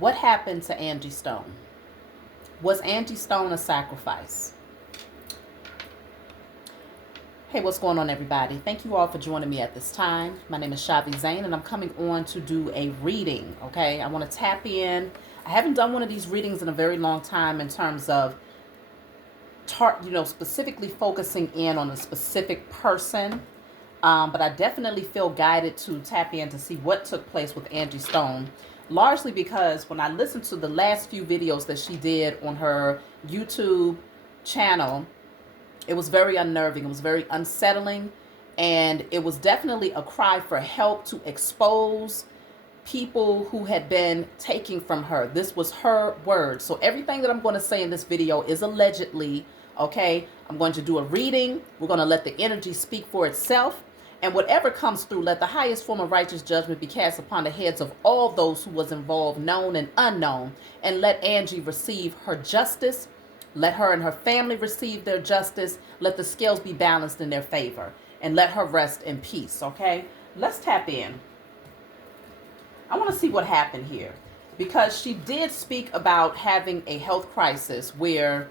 What happened to Angie Stone? Was Angie Stone a sacrifice? Hey, what's going on, everybody? Thank you all for joining me at this time. My name is Shavi Zane, and I'm coming on to do a reading, okay? I want to tap in. I haven't done one of these readings in a very long time in terms of, specifically focusing in on a specific person. But I definitely feel guided to tap in to see what took place with Angie Stone. Largely because when I listened to the last few videos that she did on her YouTube channel, it was very unnerving. It was very unsettling. And it was definitely a cry for help to expose people who had been taking from her. This was her word. So everything that I'm going to say in this video is allegedly, okay? I'm going to do a reading. We're going to let the energy speak for itself. And whatever comes through, let the highest form of righteous judgment be cast upon the heads of all those who was involved, known and unknown. And let Angie receive her justice. Let her and her family receive their justice. Let the scales be balanced in their favor. And let her rest in peace, okay? Let's tap in. I want to see what happened here. Because she did speak about having a health crisis where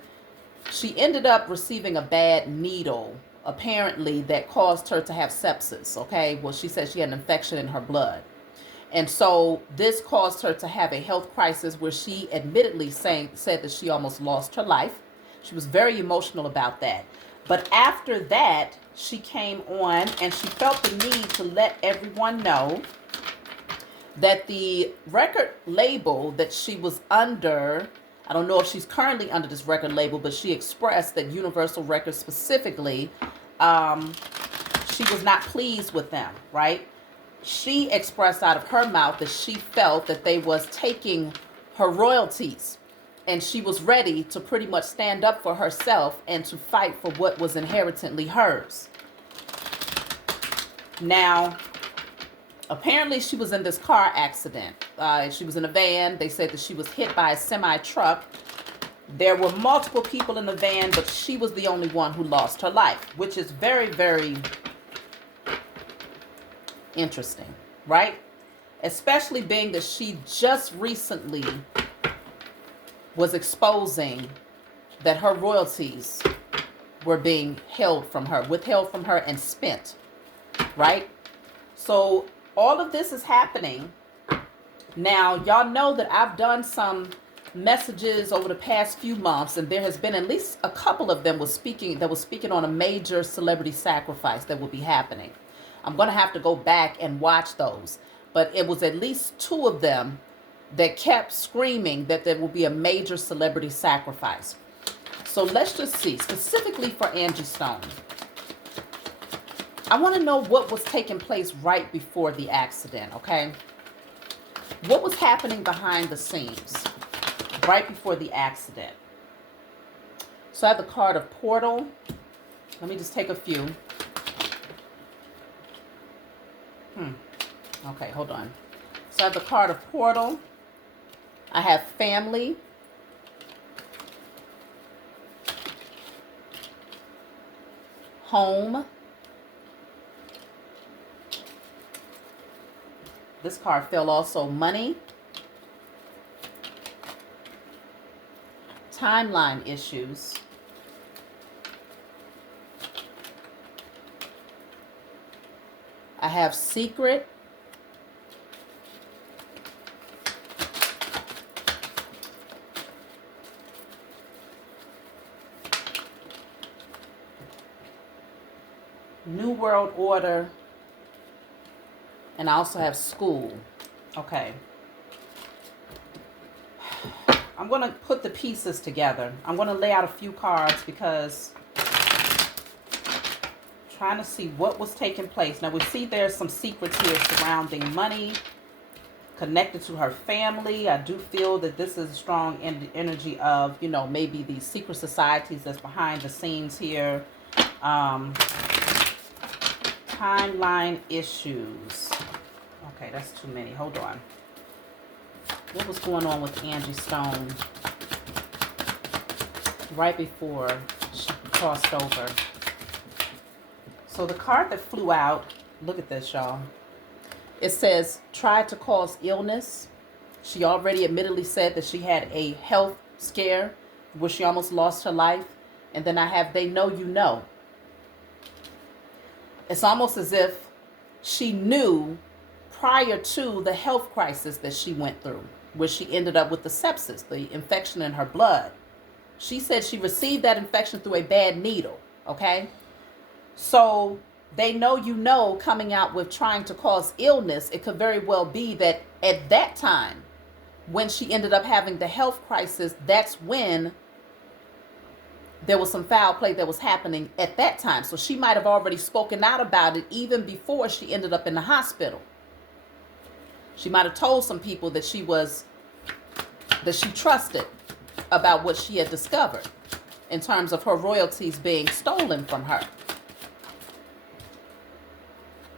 she ended up receiving a bad needle, apparently, that caused her to have sepsis, okay? Well, she said she had an infection in her blood. And so this caused her to have a health crisis where she admittedly said that she almost lost her life. She was very emotional about that. But after that, she came on and she felt the need to let everyone know that the record label that she was under, I don't know if she's currently under this record label, but she expressed that Universal Records specifically, she was not pleased with them, right? She expressed out of her mouth that she felt that they was taking her royalties, and she was ready to pretty much stand up for herself and to fight for what was inherently hers. Now, apparently she was in this car accident. She was in a van. They said that she was hit by a semi-truck. There were multiple people in the van, but she was the only one who lost her life, which is very, very interesting, right? Especially being that she just recently was exposing that her royalties were being withheld from her and spent, right? So all of this is happening. Now, y'all know that I've done some messages over the past few months, and there has been at least a couple of them that was speaking on a major celebrity sacrifice that will be happening. I'm going to have to go back and watch those. But it was at least 2 of them that kept screaming that there will be a major celebrity sacrifice. So let's just see, specifically for Angie Stone. I want to know what was taking place right before the accident, okay? What was happening behind the scenes right before the accident? So I have the card of Portal. Let me just take a few. Okay, hold on. So I have the card of Portal. I have Family. Home. This card fell also. Money. Timeline issues. I have Secret. New World Order. And I also have School. Okay. I'm going to put the pieces together. I'm going to lay out a few cards because trying to see what was taking place. Now we see there's some secrets here surrounding money, connected to her family. I do feel that this is a strong energy of, maybe these secret societies that's behind the scenes here. Timeline issues. Okay, that's too many. Hold on. What was going on with Angie Stone right before she crossed over? So the card that flew out, look at this, y'all. It says, tried to cause illness, She already admittedly said that she had a health scare where she almost lost her life. And then I have they know you know. It's almost as if she knew prior to the health crisis that she went through, where she ended up with the sepsis, the infection in her blood. She said she received that infection through a bad needle, okay? So they know you know coming out with trying to cause illness, it could very well be that at that time, when she ended up having the health crisis, that's when there was some foul play that was happening at that time. So she might have already spoken out about it even before she ended up in the hospital. She might have told some people that she trusted about what she had discovered in terms of her royalties being stolen from her.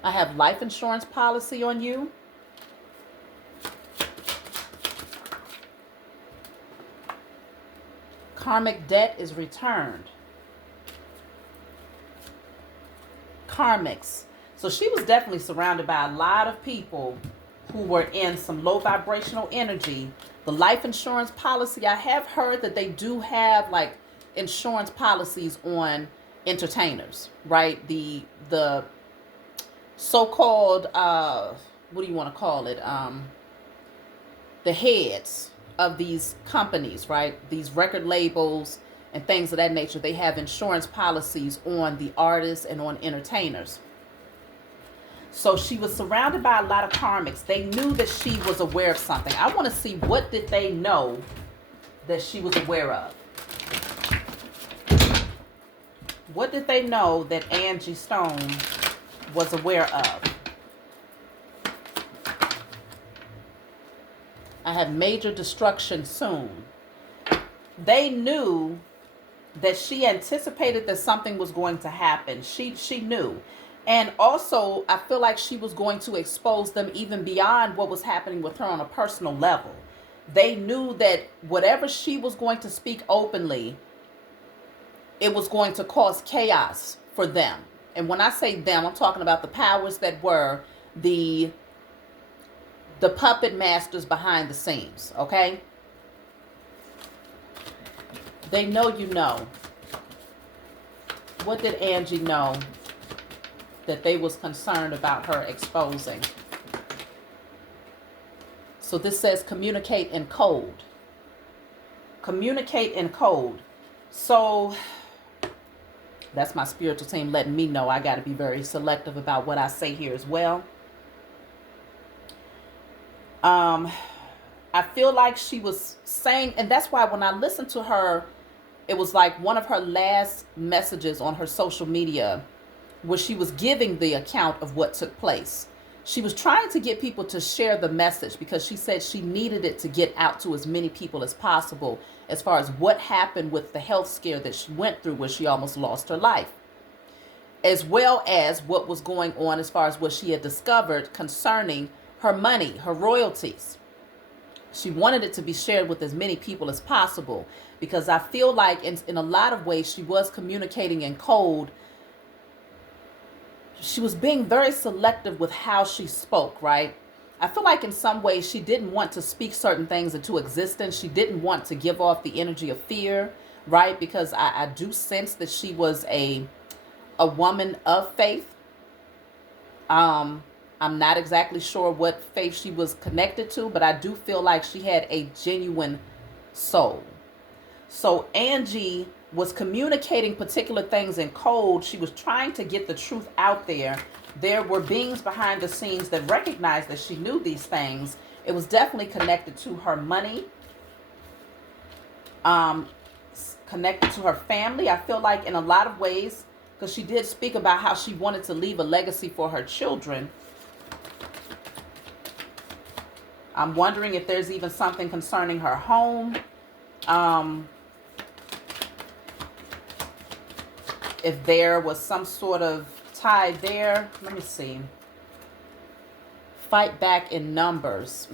I have life insurance policy on you. Karmic debt is returned. Karmics. So she was definitely surrounded by a lot of people who were in some low vibrational energy. The life insurance policy, I have heard that they do have like insurance policies on entertainers, right? The so-called, what do you want to call it? The heads of these companies, right? These record labels and things of that nature, they have insurance policies on the artists and on entertainers. So she was surrounded by a lot of karmics. They knew that she was aware of something. I want to see, what did they know that she was aware of? What did they know that Angie Stone was aware of? I had major destruction soon. They knew that she anticipated that something was going to happen. She knew. And also, I feel like she was going to expose them even beyond what was happening with her on a personal level. They knew that whatever she was going to speak openly, it was going to cause chaos for them. And when I say them, I'm talking about the powers that were, the puppet masters behind the scenes, okay? They know you know. What did Angie know that they was concerned about her exposing? So this says communicate in code. Communicate in code. So that's my spiritual team letting me know I got to be very selective about what I say here as well. I feel like she was saying, and that's why when I listened to her, it was like one of her last messages on her social media where she was giving the account of what took place. She was trying to get people to share the message because she said she needed it to get out to as many people as possible as far as what happened with the health scare that she went through where she almost lost her life, as well as what was going on as far as what she had discovered concerning her money, her royalties. She wanted it to be shared with as many people as possible because I feel like in a lot of ways she was communicating in code. She was being very selective with how she spoke, right? I feel like in some ways she didn't want to speak certain things into existence. She didn't want to give off the energy of fear, right? Because I do sense that she was a woman of faith. I'm not exactly sure what faith she was connected to, but I do feel like she had a genuine soul. So Angie was communicating particular things in code. She was trying to get the truth out there. There were beings behind the scenes that recognized that she knew these things. It was definitely connected to her money, connected to her family. I feel like in a lot of ways, because she did speak about how she wanted to leave a legacy for her children. I'm wondering if there's even something concerning her home. If there was some sort of tie there. Let me see. Fight back in numbers.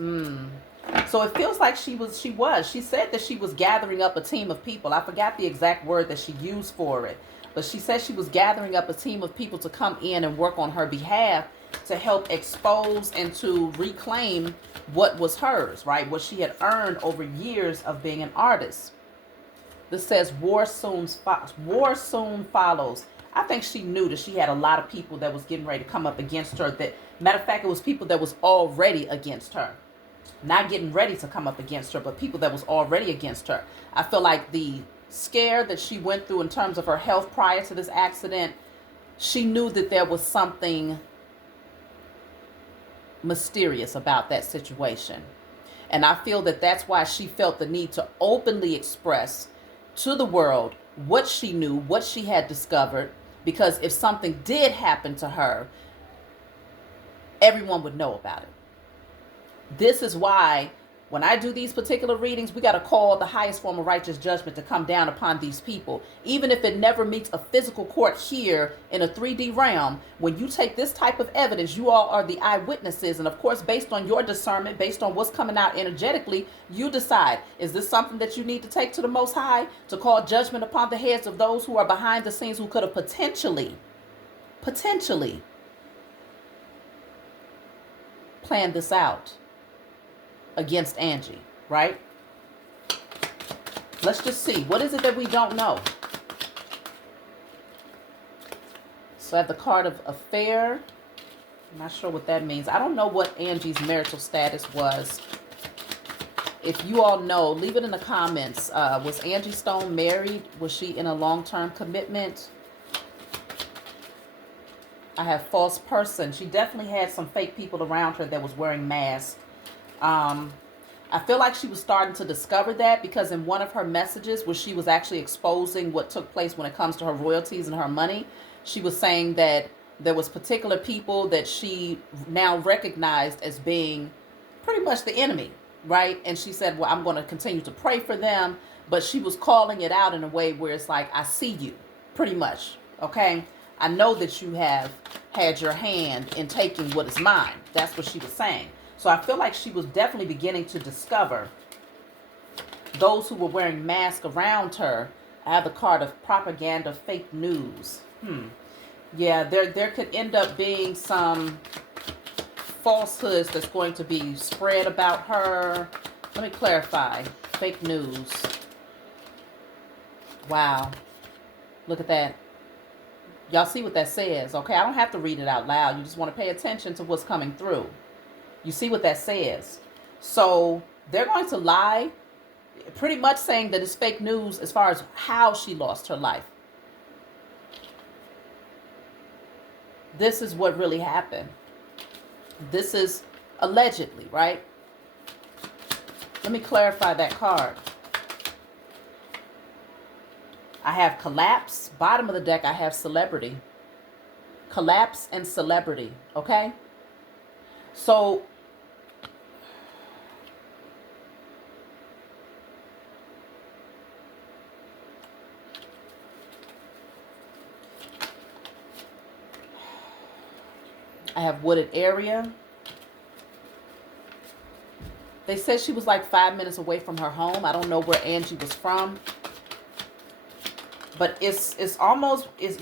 So it feels like she said that she was gathering up a team of people. I forgot the exact word that she used for it. But she said she was gathering up a team of people to come in and work on her behalf. to help expose and to reclaim what was hers, right? What she had earned over years of being an artist. This says war soon follows. I think she knew that she had a lot of people that was getting ready to come up against her. That, matter of fact, it was people that was already against her. Not getting ready to come up against her, but people that was already against her. I feel like the scare that she went through in terms of her health prior to this accident, she knew that there was something mysterious about that situation. And I feel that that's why she felt the need to openly express to the world what she knew, what she had discovered, because if something did happen to her, everyone would know about it. This is why when I do these particular readings, we got to call the highest form of righteous judgment to come down upon these people. Even if it never meets a physical court here in a 3D realm, when you take this type of evidence, you all are the eyewitnesses. And of course, based on your discernment, based on what's coming out energetically, you decide, is this something that you need to take to the Most High to call judgment upon the heads of those who are behind the scenes who could have potentially planned this out against Angie, right? Let's just see. What is it that we don't know? So I have the card of affair. I'm not sure what that means. I don't know what Angie's marital status was. If you all know, leave it in the comments. Was Angie Stone married? Was she in a long-term commitment? I have false person. She definitely had some fake people around her that was wearing masks. I feel like she was starting to discover that, because in one of her messages where she was actually exposing what took place when it comes to her royalties and her money, she was saying that there was particular people that she now recognized as being pretty much the enemy, right? And she said, well, I'm going to continue to pray for them, but she was calling it out in a way where it's like, I see you, pretty much, okay? I know that you have had your hand in taking what is mine. That's what she was saying. So I feel like she was definitely beginning to discover those who were wearing masks around her. I have the card of propaganda, fake news. Yeah, there could end up being some falsehoods that's going to be spread about her. Let me clarify. Fake news. Wow. Look at that. Y'all see what that says, okay? I don't have to read it out loud. You just want to pay attention to what's coming through. You see what that says? So they're going to lie, pretty much saying that it's fake news as far as how she lost her life. This is what really happened. This is allegedly, right? Let me clarify that card. I have collapse. Bottom of the deck, I have celebrity. Collapse and celebrity, okay? So I have wooded area. They said she was like 5 minutes away from her home. I don't know where Angie was from. But it's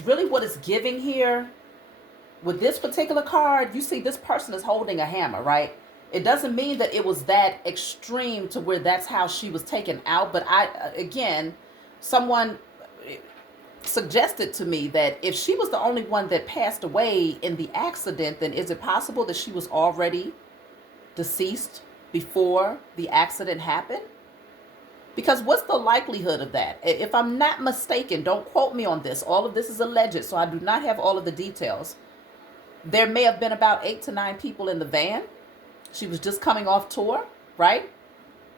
really what it's giving here. With this particular card, you see this person is holding a hammer, right? It doesn't mean that it was that extreme to where that's how she was taken out. But someone suggested to me that if she was the only one that passed away in the accident, then is it possible that she was already deceased before the accident happened? Because what's the likelihood of that? If I'm not mistaken, don't quote me on this. All of this is alleged, so I do not have all of the details. There may have been about 8 to 9 people in the van. She was just coming off tour, right?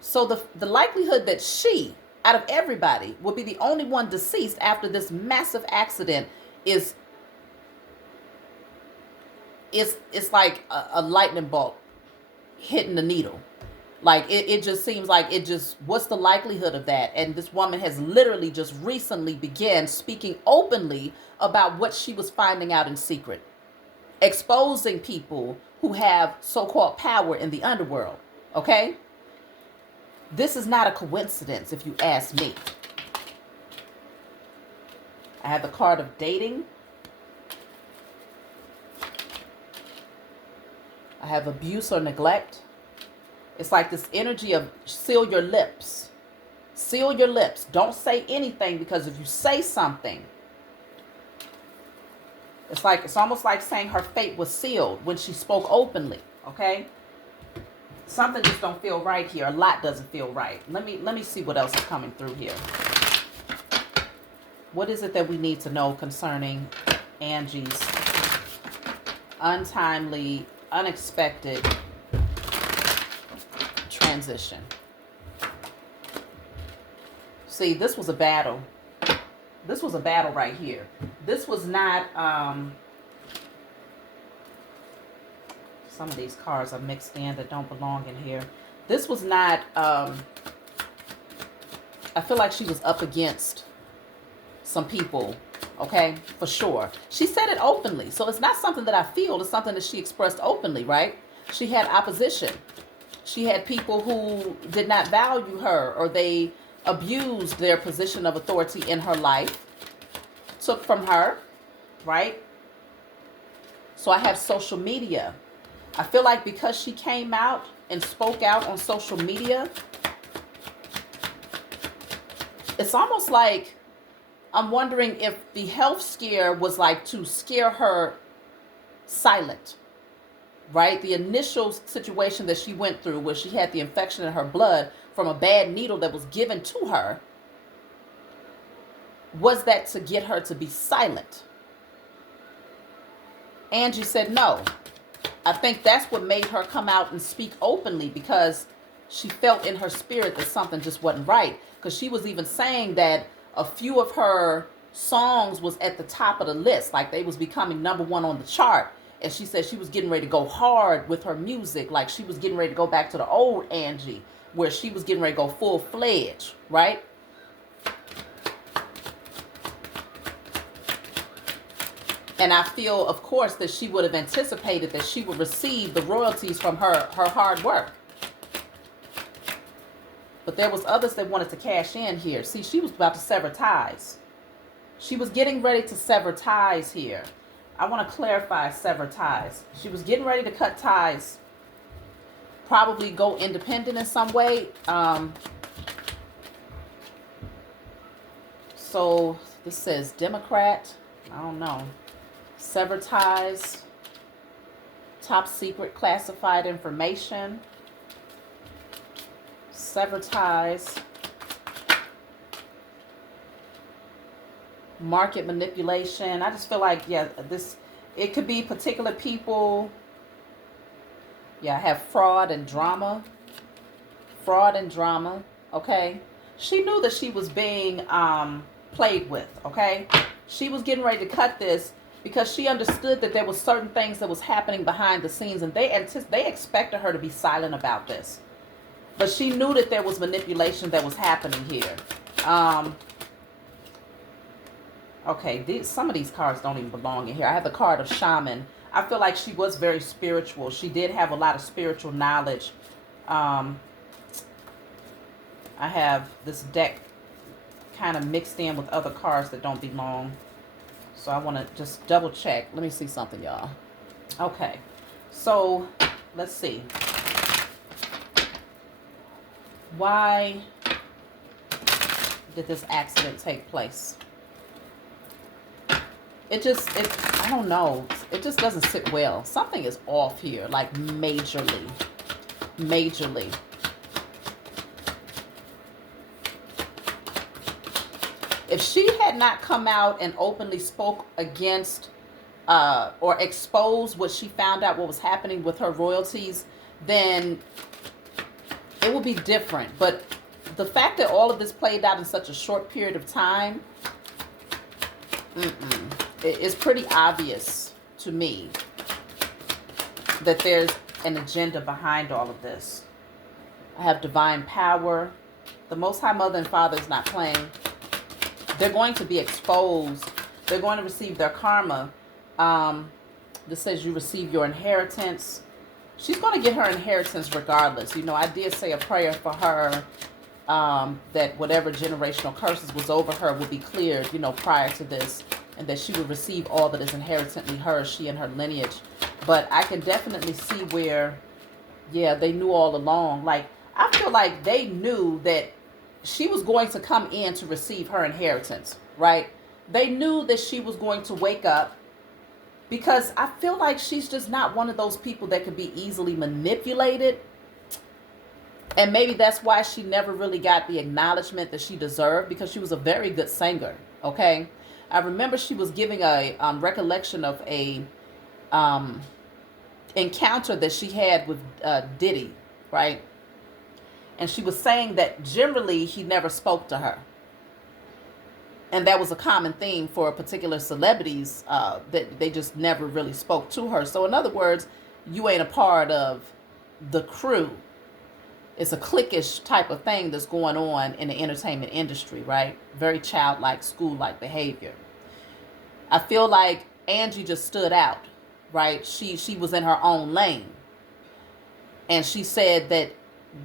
So the likelihood that she, out of everybody, would be the only one deceased after this massive accident is it's like a lightning bolt hitting the needle. Like, it just seems like what's the likelihood of that? And this woman has literally just recently began speaking openly about what she was finding out in secret. Exposing people who have so-called power in the underworld, okay? This is not a coincidence, if you ask me. I have the card of dating. I have abuse or neglect. It's like this energy of seal your lips. Seal your lips. Don't say anything, because if you say something, it's almost like saying her fate was sealed when she spoke openly. Okay? Something just don't feel right here. A lot doesn't feel right. Let me see what else is coming through here. What is it that we need to know concerning Angie's untimely, unexpected transition? See, this was a battle. This was a battle right here. This was not, some of these cards are mixed in that don't belong in here. This was not, I feel like she was up against some people, okay, for sure. She said it openly, so it's not something that I feel. It's something that she expressed openly, right? She had opposition. She had people who did not value her, or they abused their position of authority in her life, took from her, right? So I have social media. I feel like because she came out and spoke out on social media, it's almost like, I'm wondering if the health scare was like to scare her silent, right? The initial situation that she went through, where she had the infection in her blood from a bad needle that was given to her, was that to get her to be silent? Angie said no. I think that's what made her come out and speak openly, because she felt in her spirit that something just wasn't right. Because she was even saying that a few of her songs was at the top of the list, like they was becoming #1 on the chart. And she said she was getting ready to go hard with her music, like she was getting ready to go back to the old Angie, where she was getting ready to go full-fledged, right? And I feel, of course, that she would have anticipated that she would receive the royalties from her hard work. But there was others that wanted to cash in here. See, she was about to sever ties. She was getting ready to sever ties here. I want to clarify sever ties. She was getting ready to cut ties. Probably go independent in some way. So this says Democrat. I don't know. Sever ties. Top secret classified information. Sever ties. Market manipulation. I just feel like, yeah, it could be particular people. Yeah, I have fraud and drama. Fraud and drama. Okay. She knew that she was being played with. Okay. She was getting ready to cut this because she understood that there was certain things that was happening behind the scenes, and they expected her to be silent about this. But she knew that there was manipulation that was happening here. Okay, some of these cards don't even belong in here. I have the card of Shaman. I feel like she was very spiritual. She did have a lot of spiritual knowledge. I have this deck kind of mixed in with other cards that don't belong. So I want to just double check. Let me see something, y'all. Okay, so let's see. Why did this accident take place? I don't know. It just doesn't sit well. Something is off here, like majorly. Majorly. If she had not come out and openly spoke against or exposed what she found out, what was happening with her royalties, then it would be different. But the fact that all of this played out in such a short period of time, it's pretty obvious to me that there's an agenda behind all of this. I have divine power. The Most High Mother and Father is not playing. They're going to be exposed. They're going to receive their karma. This says you receive your inheritance. She's going to get her inheritance regardless. You know, I did say a prayer for her, that whatever generational curses was over her will be cleared, you know, prior to this, and that she will receive all that is inherently hers, she and her lineage. But I can definitely see where, yeah, they knew all along. Like, I feel like they knew that she was going to come in to receive her inheritance, right? They knew that she was going to wake up, because I feel like she's just not one of those people that can be easily manipulated. And maybe that's why she never really got the acknowledgement that she deserved, because she was a very good singer, okay? I remember she was giving a recollection of a encounter that she had with Diddy, right? And she was saying that generally he never spoke to her. And that was a common theme for particular celebrities, that they just never really spoke to her. So in other words, you ain't a part of the crew. It's a cliquish type of thing that's going on in the entertainment industry, right? Very childlike, school-like behavior. I feel like Angie just stood out, right? She was in her own lane. And she said that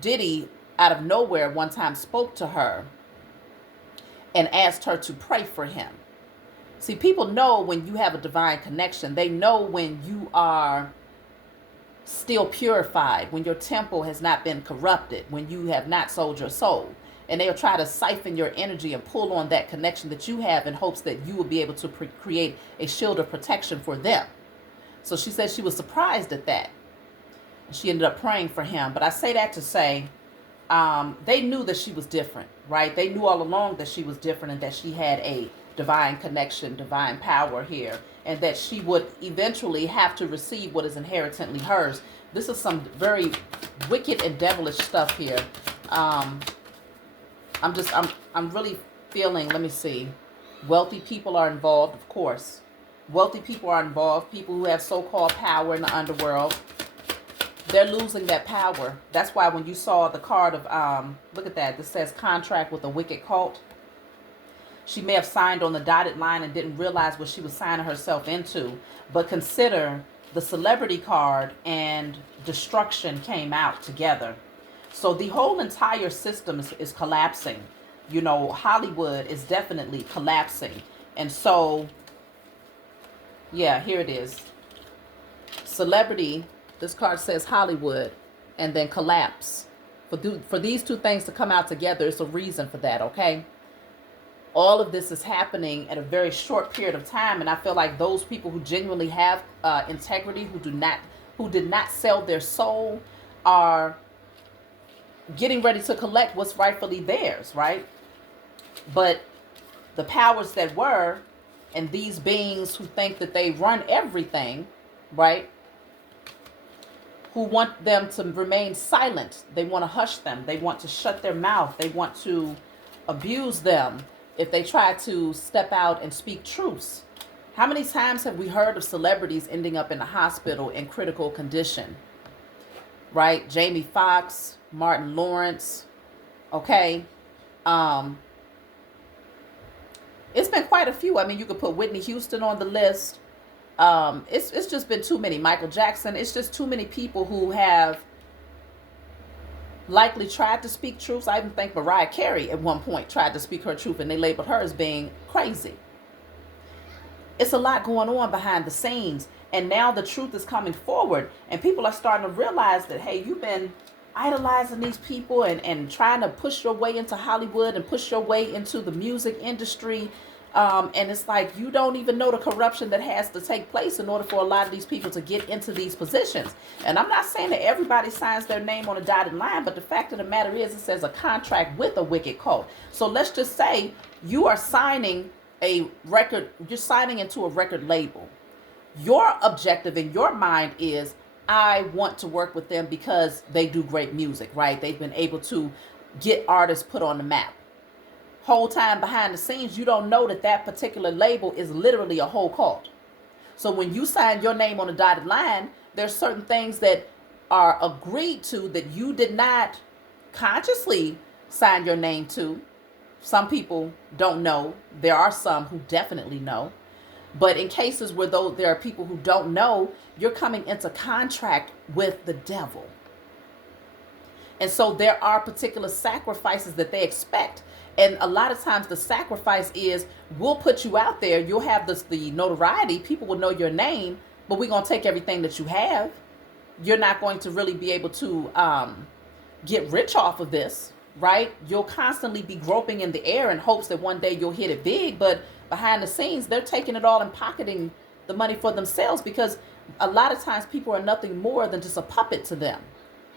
Diddy, out of nowhere, one time spoke to her and asked her to pray for him. See, people know when you have a divine connection. They know when you are still purified, when your temple has not been corrupted, when you have not sold your soul. And they'll try to siphon your energy and pull on that connection that you have in hopes that you will be able to create a shield of protection for them. So she said she was surprised at that. She ended up praying for him. But I say that to say, they knew that she was different, right? They knew all along that she was different and that she had a divine connection, divine power here, and that she would eventually have to receive what is inherently hers. This is some very wicked and devilish stuff here. I'm really feeling, let me see. Wealthy people are involved, of course. Wealthy people are involved. People who have so-called power in the underworld. They're losing that power. That's why when you saw the card of, look at that, this says contract with a wicked cult. She may have signed on the dotted line and didn't realize what she was signing herself into. But consider the celebrity card and destruction came out together. So the whole entire system is collapsing. You know, Hollywood is definitely collapsing. And so, yeah, here it is. Celebrity, this card says Hollywood, and then collapse. For these two things to come out together, it's a reason for that, okay? All of this is happening at a very short period of time, and I feel like those people who genuinely have integrity, who did not sell their soul, are getting ready to collect what's rightfully theirs, right? But the powers that were, and these beings who think that they run everything, right? Who want them to remain silent. They want to hush them. They want to shut their mouth. They want to abuse them if they try to step out and speak truths. How many times have we heard of celebrities ending up in the hospital in critical condition? Right? Jamie Foxx, Martin Lawrence. Okay. It's been quite a few. I mean, you could put Whitney Houston on the list. It's just been too many. Michael Jackson. It's just too many people who have likely tried to speak truths. I even think Mariah Carey at one point tried to speak her truth, and they labeled her as being crazy. It's a lot going on behind the scenes, and now the truth is coming forward, and people are starting to realize that, hey, you've been idolizing these people and trying to push your way into Hollywood and push your way into the music industry. And it's like you don't even know the corruption that has to take place in order for a lot of these people to get into these positions. And I'm not saying that everybody signs their name on a dotted line, but the fact of the matter is it says a contract with a wicked cult. So let's just say you are signing a record, you're signing into a record label. Your objective in your mind is, I want to work with them because they do great music, right? They've been able to get artists put on the map. Whole time behind the scenes, you don't know that that particular label is literally a whole cult. So when you sign your name on a dotted line, there's certain things that are agreed to that you did not consciously sign your name to. Some people don't know. There are some who definitely know. But in cases where there are people who don't know, you're coming into contract with the devil. And so there are particular sacrifices that they expect. And a lot of times the sacrifice is, we'll put you out there. You'll have the notoriety. People will know your name. but we're going to take everything that you have. You're not going to really be able to get rich off of this, right? You'll constantly be groping in the air in hopes that one day you'll hit it big, but behind the scenes, they're taking it all and pocketing the money for themselves, because a lot of times people are nothing more than just a puppet to them,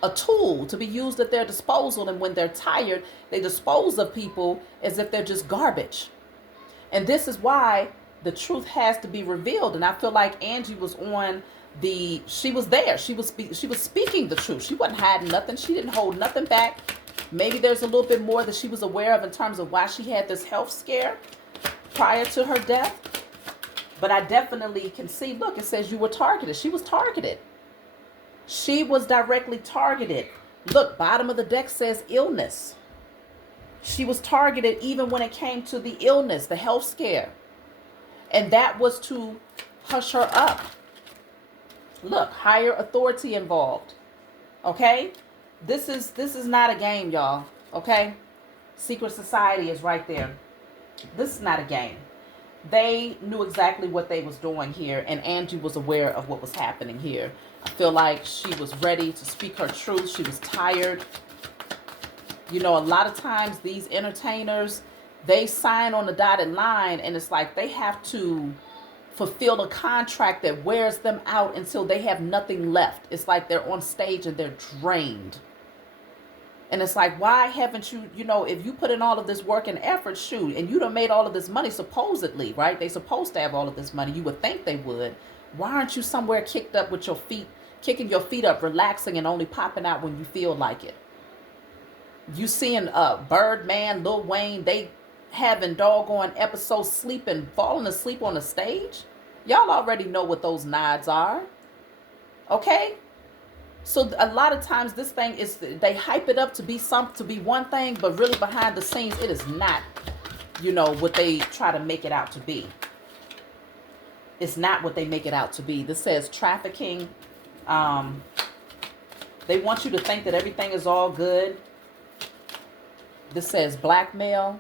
a tool to be used at their disposal. And when they're tired, they dispose of people as if they're just garbage. And this is why the truth has to be revealed. And I feel like Angie was on she was there. She was speaking the truth. She wasn't hiding nothing. She didn't hold nothing back. Maybe there's a little bit more that she was aware of in terms of why she had this health scare prior to her death. But I definitely can see, look, it says you were targeted. She was targeted. She was directly targeted. Look, bottom of the deck says illness. She was targeted even when it came to the illness, the health scare. And that was to hush her up. Look, higher authority involved. Okay? This is not a game, y'all. Okay? Secret society is right there. This is not a game. They knew exactly what they was doing here, and Angie was aware of what was happening here. I feel like she was ready to speak her truth. She was tired. You know, a lot of times these entertainers, they sign on the dotted line, and it's like they have to fulfill a contract that wears them out until they have nothing left. It's like they're on stage and they're drained. And it's like, why haven't you, if you put in all of this work and effort, shoot, and you done made all of this money, supposedly, right? They supposed to have all of this money. You would think they would. Why aren't you somewhere kicked up with your feet, kicking your feet up, relaxing, and only popping out when you feel like it? You seeing Birdman, Lil Wayne, they having doggone episodes sleeping, falling asleep on the stage? Y'all already know what those nods are. Okay? So a lot of times this thing is, they hype it up to be one thing, but really behind the scenes it is not, what they try to make it out to be. It's not what they make it out to be. This says trafficking. They want you to think that everything is all good. This says blackmail.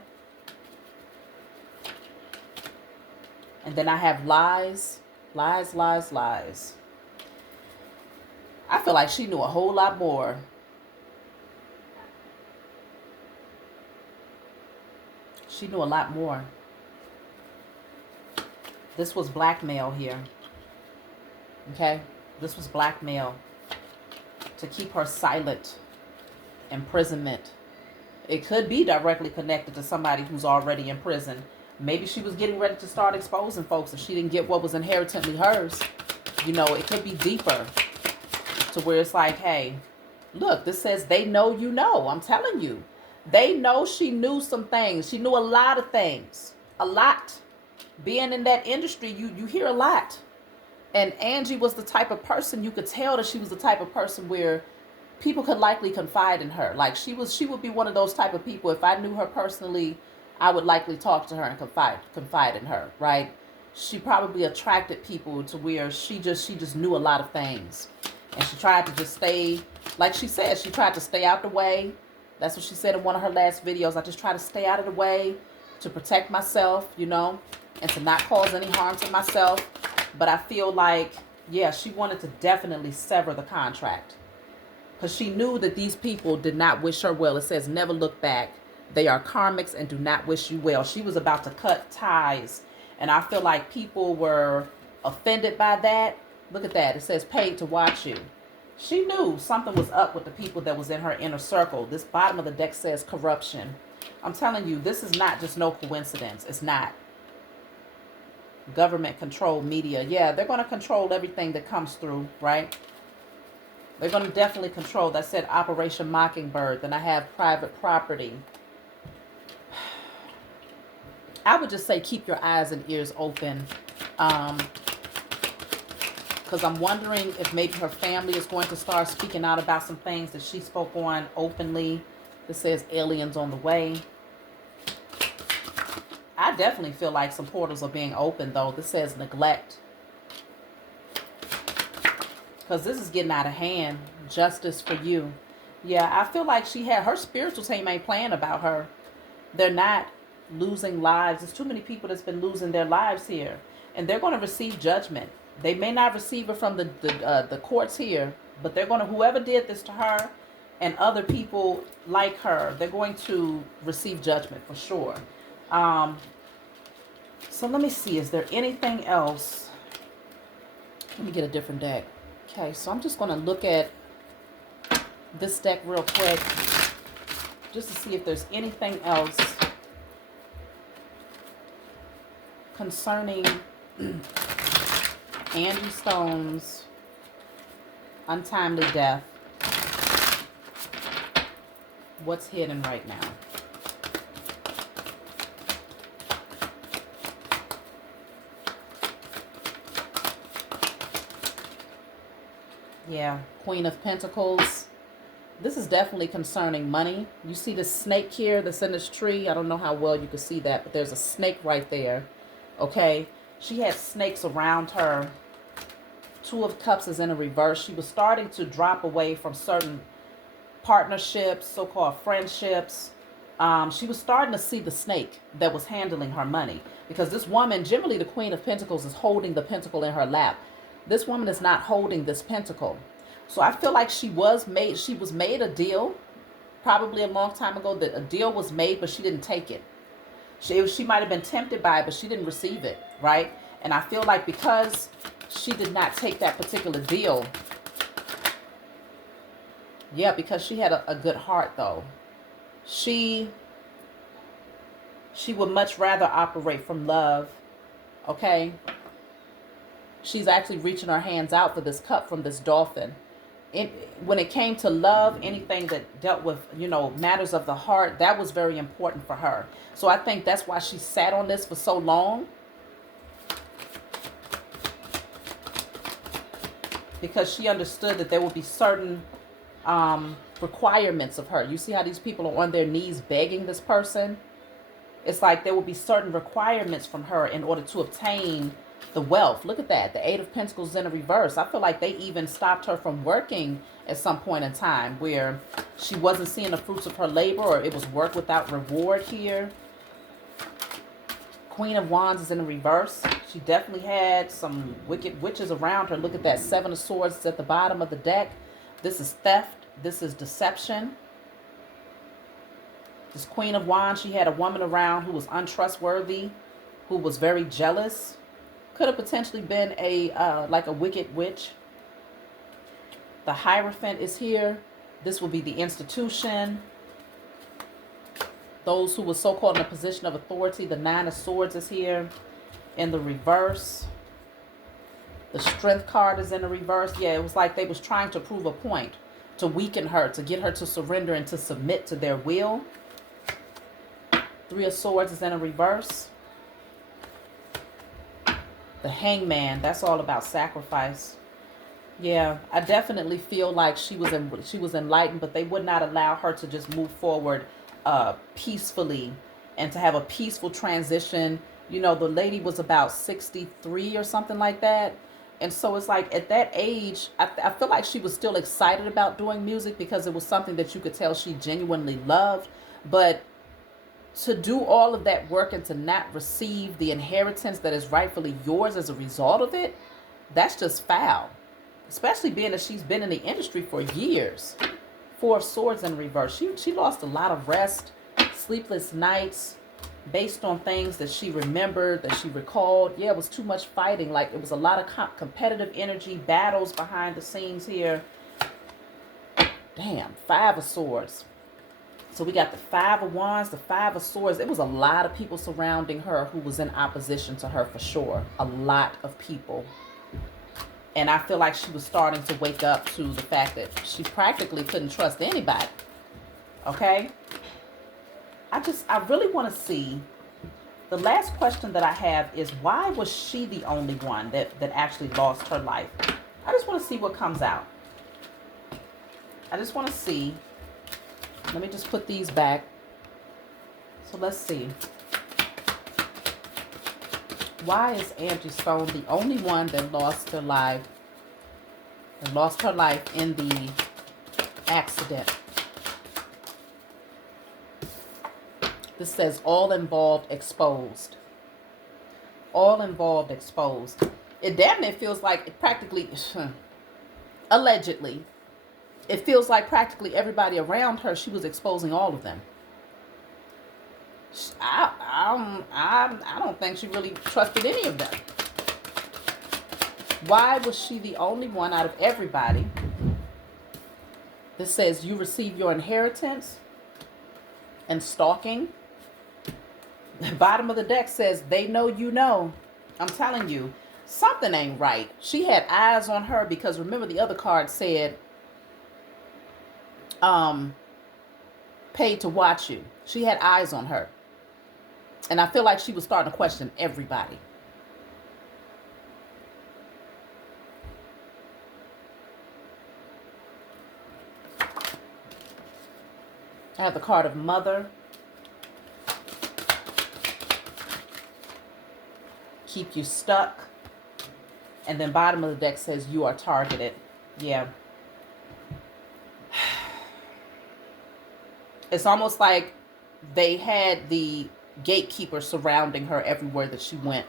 And then I have lies. Lies, lies, lies. I feel like she knew a whole lot more. She knew a lot more. This was blackmail here. Okay? This was blackmail to keep her silent. Imprisonment. It could be directly connected to somebody who's already in prison. Maybe she was getting ready to start exposing folks if she didn't get what was inherently hers. It could be deeper. To where it's like, hey, look, this says they know you know. I'm telling you. They know she knew some things. She knew a lot of things. A lot. Being in that industry, you hear a lot. And Angie was the type of person, you could tell that she was the type of person where people could likely confide in her. Like she would be one of those type of people. If I knew her personally, I would likely talk to her and confide in her, right? She probably attracted people to where she just knew a lot of things. And she tried to just stay, like she said, she tried to stay out the way. That's what she said in one of her last videos. I just try to stay out of the way to protect myself, and to not cause any harm to myself. But I feel like, yeah, she wanted to definitely sever the contract. Because she knew that these people did not wish her well. It says, never look back. They are karmics and do not wish you well. She was about to cut ties. And I feel like people were offended by that. Look at that. It says paid to watch you. She knew something was up with the people that was in her inner circle. This bottom of the deck says corruption. I'm telling you, this is not just no coincidence. It's not. Government control media. Yeah, they're going to control everything that comes through, right? They're going to definitely control. That said Operation Mockingbird. Then I have private property. I would just say keep your eyes and ears open. Because I'm wondering if maybe her family is going to start speaking out about some things that she spoke on openly. This says aliens on the way. I definitely feel like some portals are being opened, though. This says neglect. Because this is getting out of hand. Justice for you. Yeah, I feel like she had, her spiritual team ain't playing about her. They're not losing lives. There's too many people that's been losing their lives here. And they're going to receive judgment. They may not receive it from the courts here, but they're going to, whoever did this to her and other people like her, they're going to receive judgment for sure. Um, so let me see, is there anything else? Let me get a different deck. Okay, so I'm just going to look at this deck real quick just to see if there's anything else concerning Angie Stone's untimely death. What's hidden right now? Yeah, Queen of Pentacles. This is definitely concerning money. You see the snake here that's in this tree. I don't know how well you can see that, but there's a snake right there. Okay, she had snakes around her. Two of Cups is in a reverse. She was starting to drop away from certain partnerships, so-called friendships. She was starting to see the snake that was handling her money, because this woman, generally the Queen of Pentacles, is holding the pentacle in her lap. This woman is not holding this pentacle. So I feel like she was made a deal probably a long time ago, that a deal was made, but she didn't take it. She might have been tempted by it, but she didn't receive it, right? And I feel like because she did not take that particular deal, yeah, because she had a good heart, though. She would much rather operate from love, okay? She's actually reaching her hands out for this cup from this dolphin. When it came to love, anything that dealt with, matters of the heart, that was very important for her. So I think that's why she sat on this for so long. Because she understood that there would be certain requirements of her. You see how these people are on their knees begging this person? It's like there will be certain requirements from her in order to obtain the wealth. Look at that. The Eight of Pentacles in a reverse. I feel like they even stopped her from working at some point in time where she wasn't seeing the fruits of her labor, or it was work without reward here. Queen of Wands is in a reverse. She definitely had some wicked witches around her. Look at that. Seven of Swords at the bottom of the deck. This is theft. This is deception. This Queen of Wands, she had a woman around who was untrustworthy, who was very jealous. Could have potentially been like a wicked witch. The Hierophant is here. This will be the institution. Those who were so-called in a position of authority. The Nine of Swords is here in the reverse. The Strength card is in the reverse. Yeah, it was like they was trying to prove a point, to weaken her, to get her to surrender and to submit to their will. Three of Swords is in a reverse. The Hangman, that's all about sacrifice. Yeah, I definitely feel like she was enlightened, but they would not allow her to just move forward peacefully and to have a peaceful transition. The lady was about 63 or something like that. And so it's like at that age, I feel like she was still excited about doing music because it was something that you could tell she genuinely loved. But to do all of that work and to not receive the inheritance that is rightfully yours as a result of it, that's just foul. Especially being that she's been in the industry for years. Four of Swords in reverse. She lost a lot of rest, sleepless nights, based on things that she remembered, that she recalled. Yeah, it was too much fighting. Like, it was a lot of competitive energy, battles behind the scenes here. Damn, Five of Swords. So we got the Five of Wands, the Five of Swords. It was a lot of people surrounding her who was in opposition to her for sure. A lot of people. And I feel like she was starting to wake up to the fact that she practically couldn't trust anybody. Okay? I really want to see. The last question that I have is, why was she the only one that actually lost her life? I just want to see what comes out. I just want to see. Let me just put these back. So let's see. Why is Angie Stone the only one that lost her life? And lost her life in the accident. This says all involved exposed. All involved exposed. It damn near feels like it practically, allegedly, it feels like practically everybody around her, she was exposing all of them. I don't think she really trusted any of them. Why was she the only one out of everybody that says you receive your inheritance and stalking? The bottom of the deck says they know you know. I'm telling you, something ain't right. She had eyes on her because remember the other card said paid to watch you. She had eyes on her. And I feel like she was starting to question everybody. I have the card of Mother. Keep you stuck. And then bottom of the deck says you are targeted. Yeah. It's almost like they had the gatekeeper surrounding her everywhere that she went.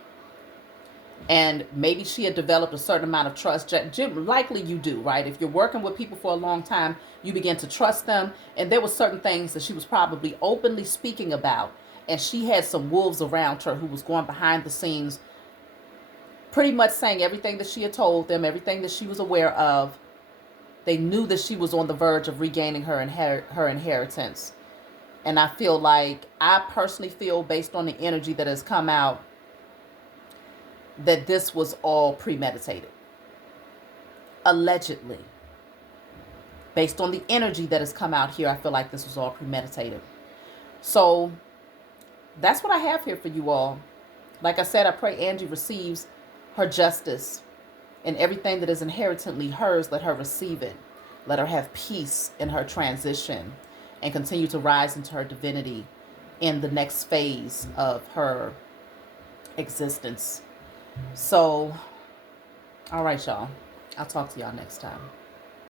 And maybe she had developed a certain amount of trust. Likely you do, right? If you're working with people for a long time, you begin to trust them. And there were certain things that she was probably openly speaking about. And she had some wolves around her who was going behind the scenes, pretty much saying everything that she had told them, everything that she was aware of. They knew that she was on the verge of regaining her inheritance. And I feel like, I personally feel, based on the energy that has come out, that this was all premeditated. Allegedly. Based on the energy that has come out here, I feel like this was all premeditated. So, that's what I have here for you all. Like I said, I pray Angie receives her justice. And everything that is inherently hers, let her receive it. Let her have peace in her transition. And continue to rise into her divinity in the next phase of her existence. So, all right, y'all. I'll talk to y'all next time.